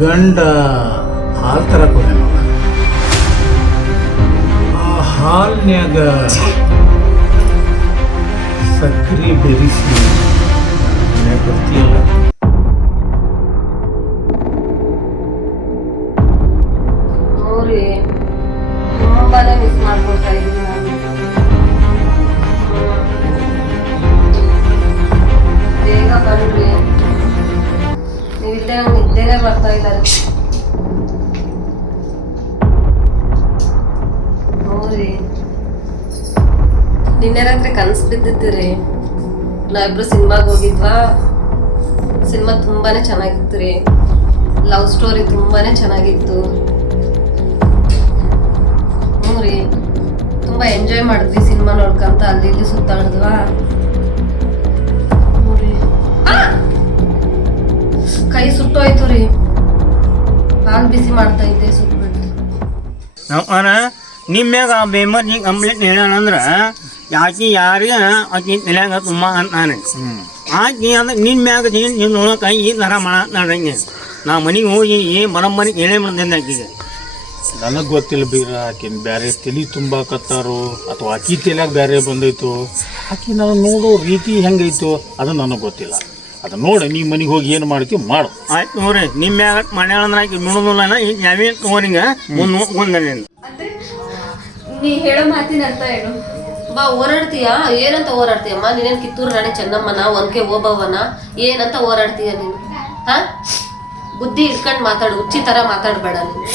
ಗಂಡ ಹಾಲು ತರಕ್ ಹೋಗ್ಯಾನ ಆ ಹಾಲ್ನ್ಯಾಗ ಸಕ್ರಿ ಬೆರೆಸಿ. ಬರ್ತೀಯಲ್ಲ ಮಿಸ್ ಮಾಡ್ಕೊಳ್ತಾ ಇದೀನಿ ನಿದ್ದೆನೇ ಬರ್ತಾ ಇಲ್ಲ ರೀ ನೋಡ್ರಿ ನಿನ್ನೆ ರಾತ್ರಿ ಕನ್ಸು ಬಿದ್ದಿತ್ತು ನಾವಿಬ್ರು ಸಿನಿಮಾಗೆ ಹೋಗಿದ್ವಾ? ಸಿನಿಮಾ ತುಂಬಾನೇ ಚೆನ್ನಾಗಿತ್ತು ರೀ. ಲವ್ ಸ್ಟೋರಿ ತುಂಬಾನೇ ಚೆನ್ನಾಗಿತ್ತು. ಹ್ಞೂ ರೀ. ತುಂಬ ಎಂಜಾಯ್ ಮಾಡಿದ್ವಿ ಸಿನಿಮಾ ನೋಡ್ಕೊಂತ, ಅಲ್ಲಿ ಇಲ್ಲಿ ಸುತ್ತಾಡಿದ್ವಾ? ಹಾಲು ಬಿಸಿ ಮಾಡ್ತಾ ಇದ್ದೆ ಸುತ್ತಬಿಟ್ಟು ಅವನ ನಿಮ್ಮ್ಯಾಗ ಆ ಬೇಮರ್ ಹಿಂಗೆ ಕಂಪ್ಲೇಂಟ್ ಹೇಳೋಣಂದ್ರ ಯಾಕೆ ಯಾರಿಗೆ ಆಕೆ ತಲೆಯಾಗ ತುಂಬ ಅಂತಾನೆ ಆಕಿ ಅಂದ್ರೆ ನಿನ್ನ ಮ್ಯಾಗ ನೀನು ನೋಡೋಕೆ ಈ ಥರ ಮಾಡಂಗೆ ನಾ ಮನೆಗೆ ಹೋಗಿ ಏ ಬರಮ್ಮನಿಗೆ ಹೇಳೇ ಮಾಡ್ದೆ ಆಕಿಗೆ. ನನಗೆ ಗೊತ್ತಿಲ್ಲ ಬೀರ ಆಕಿನ ಬೇರೆ ತಲೆ ತುಂಬಾಕತ್ತಾರೋ ಅಥವಾ ಆಕಿ ತಲೆಯಾಗ ಬೇರೆ ಬಂದೈತು. ಆಕೆ ನಾವು ನೋಡೋ ರೀತಿ ಹೆಂಗೈತು ಅದು ನನಗೆ ಗೊತ್ತಿಲ್ಲ. ಅದು ನೋಡಿ ನೀ ಮನೆಗೆ ಹೋಗಿ ಏನು ಮಾಡ್ತೀವಿ ಮಾಡು. ಆಯ್ತು ನೋಡ್ರಿ ನಿಮ್ಮ ಮ್ಯಾಗ ಮಾಡ್ಯಾಳಂದ್ರೆ ಆಕಿ ನೋಡೋದಿಲ್ಲ ಈಗ ನಾವೇನು ತಗೋರಿಂಗ ಮುಂದೆ ನೋಡ್ಕೊಂಡೆ ನೀನು ನೀ ಹೇಳೋ ಮಾತಿನ ಅರ್ಥ ಏನು? ಬಾ ಓಡಾಡ್ತೀಯ ಏನಂತ ಓಡಾಡ್ತೀಯಮ್ಮ ನೀನೇನು ಕಿತ್ತೂರು ರಾಣಿ ಚೆನ್ನಮ್ಮನ ಒನ್ಕೆ ಓಬವ್ವನ? ಏನಂತ ಓಡಾಡ್ತೀಯ ನೀನು? ಹಾ? ಬುದ್ಧಿ ಇಟ್ಕೊಂಡು ಮಾತಾಡು ಹುಚ್ಚಿ ಥರ ಮಾತಾಡಬೇಡ ನೀನು.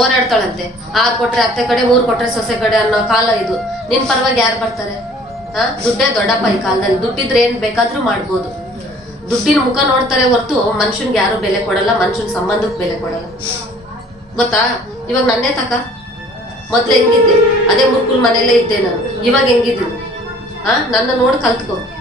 ಓಡಾಡ್ತಾಳಂತೆ ಆರ್ ಕೊಟ್ರೆ ಅತ್ತೆ ಕಡೆ ಮೂರ್ ಕೊಟ್ರೆ ಸೊಸೆ ಕಡೆ ಅನ್ನೋ ಕಾಲ ಇದು. ನಿನ್ ಪರವಾಗಿ ಯಾರು ಬರ್ತಾರೆ? ಹಾ? ದುಡ್ಡೇ ದೊಡ್ಡಪ್ಪ ಈ ಕಾಲದಲ್ಲಿ. ದುಡ್ಡಿದ್ರೆ ಏನ್ ಬೇಕಾದ್ರೂ ಮಾಡ್ಬೋದು. ದುಡ್ಡಿನ ಮುಖ ನೋಡ್ತಾರೆ ಹೊರತು ಮನುಷ್ಯನ್ಗೆ ಯಾರು ಬೆಲೆ ಕೊಡಲ್ಲ, ಮನುಷ್ಯನ ಸಂಬಂಧಕ್ಕೆ ಬೆಲೆ ಕೊಡಲ್ಲ. ಗೊತ್ತಾ? ಇವಾಗ ನನ್ನೇ ತಕ. ಮೊದ್ಲು ಹೆಂಗಿದ್ದೆ? ಅದೇ ಮುರ್ಕುಲ್ ಮನೆಯಲ್ಲೇ ಇದ್ದೆ ನಾನು. ಇವಾಗ ಹೆಂಗಿದ್ದೀನಿ? ಆ? ನನ್ನ ನೋಡಿ ಕಲ್ತ್ಕೊ.